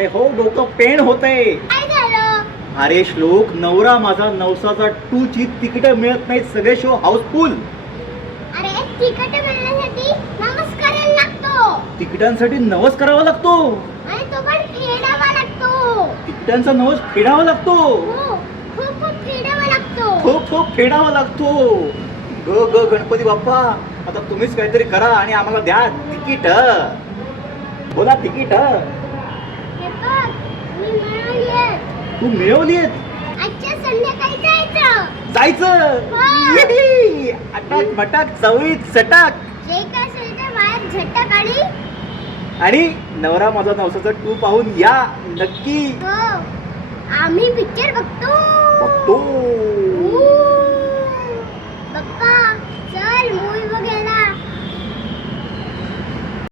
अरे हो, डोकं पेन होतंय. काय झालं? अरे श्लोक, नवरा माझा नवसाचा 2 ची तिकीट मिळत नाहीत, सगळे शो हाऊसफुल. अरे तिकीट मिळण्यासाठी नमस्कार करायला लागतो. तिकिटांसाठी नवस करावा लागतो. आणि तो पण फेडावा लागतो. तिकिटांचा नवस फेडावा लागतो. हो, खूप खूप फेडावा लागतो. खूप खूप फेडावा लागतो. ग ग गणपती बाप्पा, आता तुम्हीच काहीतरी करा आणि आम्हाला द्या तिकीट. बोला तिकीट. हे बघ, मी मिळवलीये. तू मिळवलीये? आजच्या संध्याकाळी जायचं. जायचं. हा. येही. अटाक मटाक चवळीत चटाक. जे काय असेल ते बाहेर झटक आणि नवरा माझा नवसाचा 2 पाहून या नक्की. हो, आम्ही पिक्चर बघतो. बघतो. बाप्पा